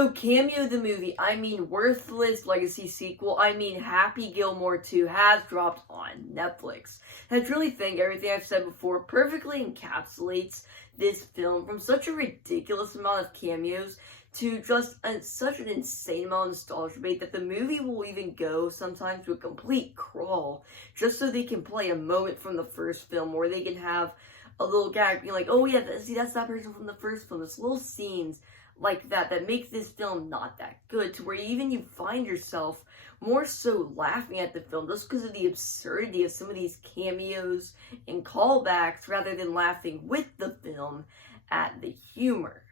So, Cameo the movie, I mean Worthless Legacy sequel, I mean Happy Gilmore 2 has dropped on Netflix. And I truly think everything I've said before perfectly encapsulates this film, from such a ridiculous amount of cameos to just such an insane amount of nostalgia bait that the movie will even go sometimes to a complete crawl just so they can play a moment from the first film, or they can have a little gag being like, oh yeah, see, that's that person from the first film. This little scenes like that makes this film not that good, to where even you find yourself more so laughing at the film just because of the absurdity of some of these cameos and callbacks, rather than laughing with the film at the humor.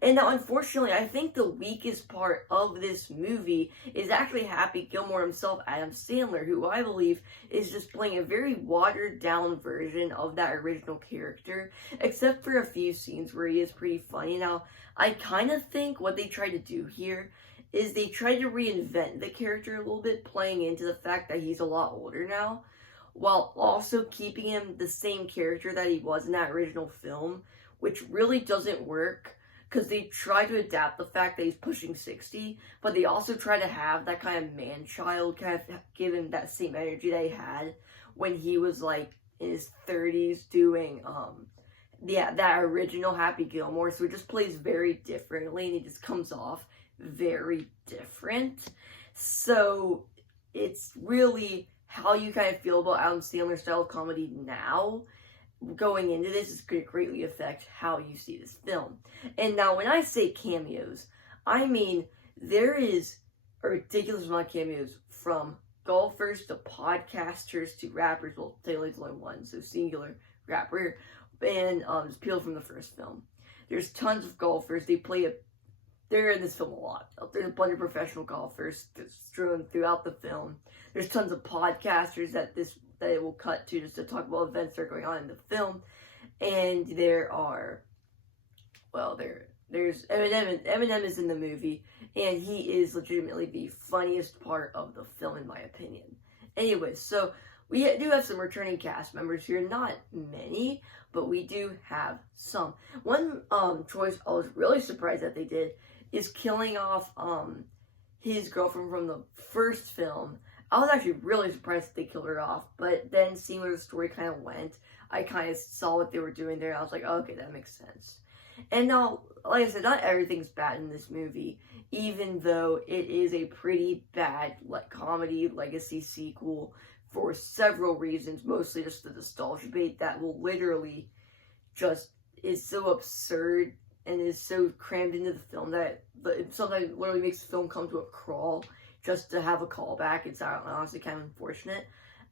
And now, unfortunately, I think the weakest part of this movie is actually Happy Gilmore himself, Adam Sandler, who I believe is just playing a very watered-down version of that original character, except for a few scenes where he is pretty funny. Now, I kind of think what they tried to do here is they tried to reinvent the character a little bit, playing into the fact that he's a lot older now, while also keeping him the same character that he was in that original film, which really doesn't work. Because they try to adapt the fact that he's pushing 60, but they also try to have that kind of man-child, kind of give him that same energy that he had when he was, like, in his 30s doing, that original Happy Gilmore. So it just plays very differently, and it just comes off very different. So it's really how you kind of feel about Adam Sandler's style of comedy now going into this is going to greatly affect how you see this film. And now, when I say cameos, I mean there is a ridiculous amount of cameos, from golfers to podcasters to rappers. Well, Taylor's only one, so singular rapper, and just people from the first film. There's tons of golfers. They're in this film a lot. There's a bunch of professional golfers strewn throughout the film. There's tons of podcasters that it will cut to just to talk about events that are going on in the film. And there's Eminem. Eminem is in the movie, and he is legitimately the funniest part of the film, in my opinion. Anyways, so we do have some returning cast members here. Not many, but we do have some. One choice I was really surprised that they did is killing off his girlfriend from the first film. I was actually really surprised that they killed her off, but then seeing where the story kind of went, I kind of saw what they were doing there. I was like, oh, okay, that makes sense. And now, like I said, not everything's bad in this movie, even though it is a pretty bad comedy legacy sequel for several reasons, mostly just the nostalgia bait that will literally just is so absurd and is so crammed into the film that it sometimes literally makes the film come to a crawl just to have a callback. It's honestly kind of unfortunate.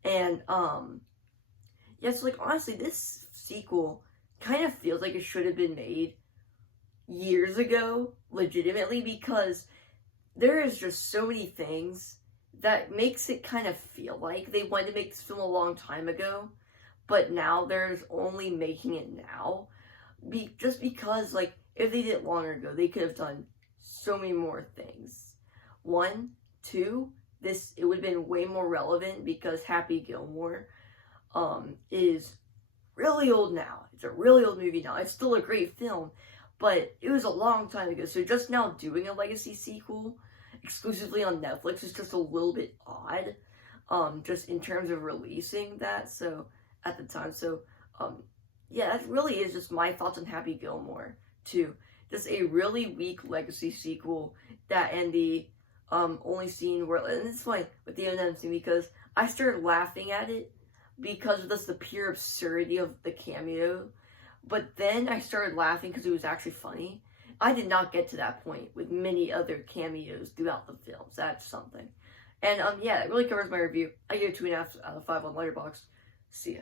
And, so, like, honestly, this sequel kind of feels like it should have been made years ago, legitimately, because there is just so many things that makes it kind of feel like they wanted to make this film a long time ago, but now there's only making it now. Just because, like, if they did it longer ago, they could have done so many more things. 1, 2, it would have been way more relevant, because Happy Gilmore is really old now. It's a really old movie now. It's still a great film, but it was a long time ago. So just now doing a legacy sequel exclusively on Netflix is just a little bit odd, just in terms of releasing that, so, at the time. So, that really is just my thoughts on Happy Gilmore 2. Just a really weak legacy sequel, and the only scene where, and it's funny with the Eminem scene, because I started laughing at it because of the pure absurdity of the cameo, but then I started laughing because it was actually funny. I did not get to that point with many other cameos throughout the films. That's something. And that really covers my review. I give it 2.5 out of 5 on Letterboxd. See ya.